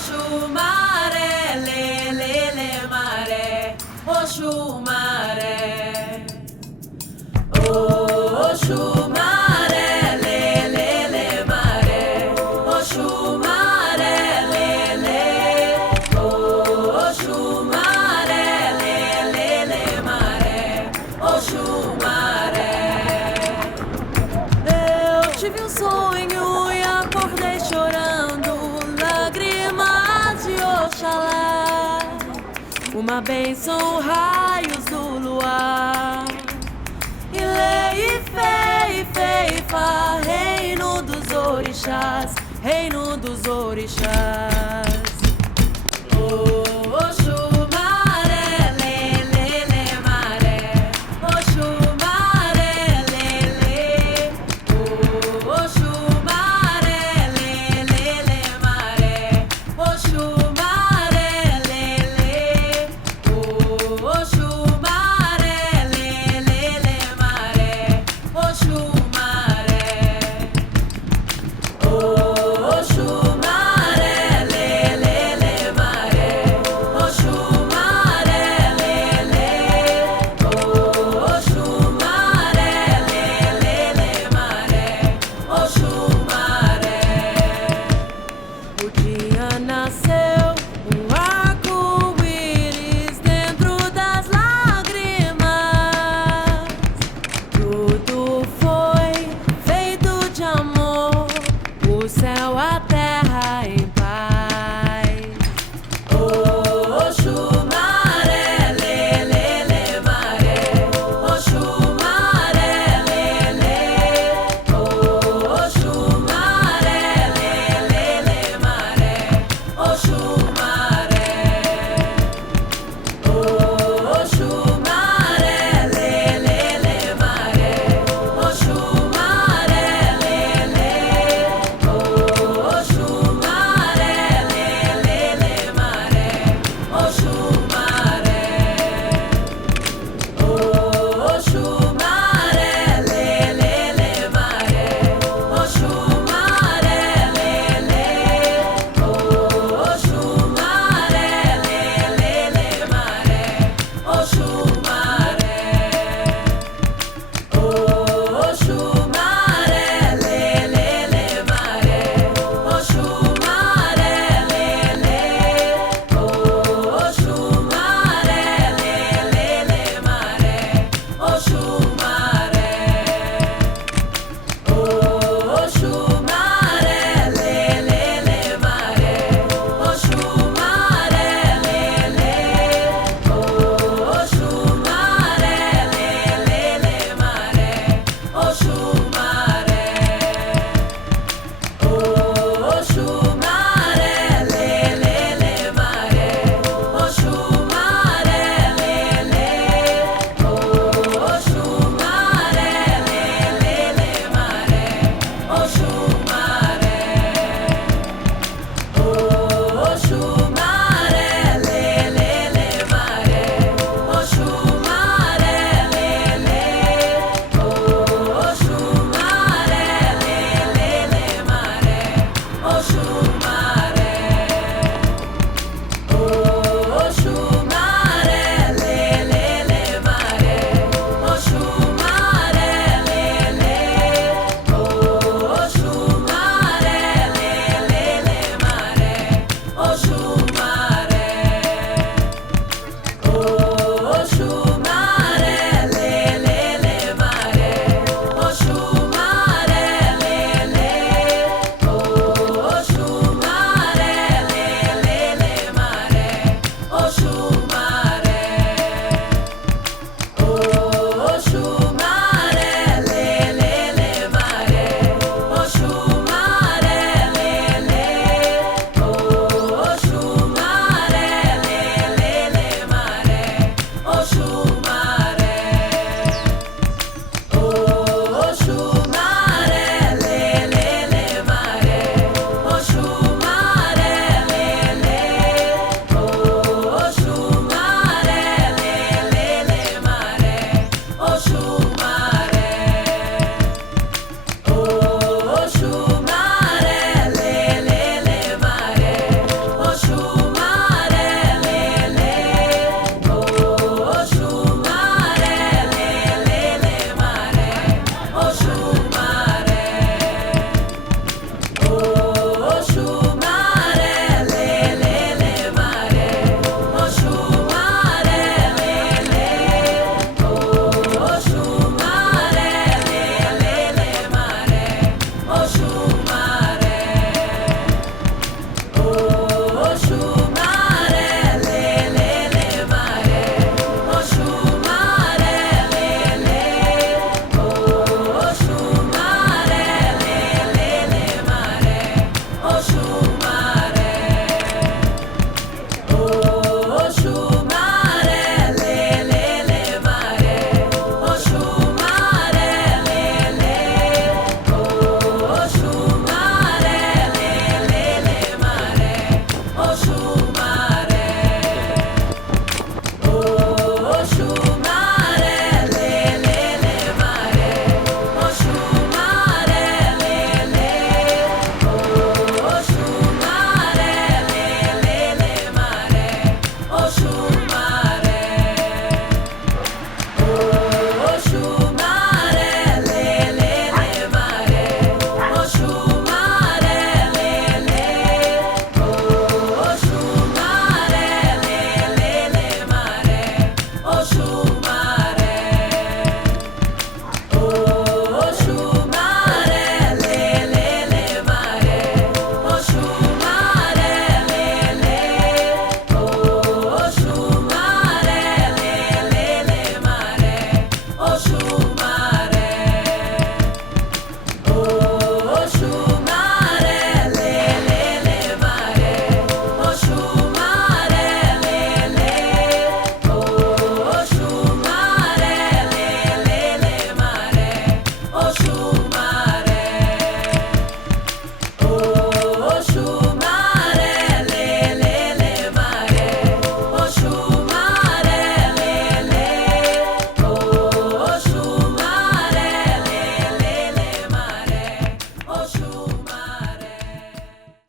Oxu maré, lê, lê, lê, maré. Oxu maré. Oxu maré, lê, lê, lê, maré. Oxu maré, lê, lê. Oxu maré, lê, lê, lê, maré. Oxu maré. Eu tive sonho e acordei chorando, lágrimas de Oxalá, uma bênção, raios do luar. E lei, fé, e fá, reino dos orixás, reino dos orixás. Oxu maré, lê, lê, lê, maré. Oxu maré, lê, lê. Oxu maré, lê, lê, lê, maré. Oxu maré, lê, lê. Oxu maré, lê, lê, lê, maré. Oxu maré. Oxu maré, lê, lê, lê, maré. Oxu maré, lê, lê. Oxu maré, lê, lê, lê, maré. Oxu maré. O dia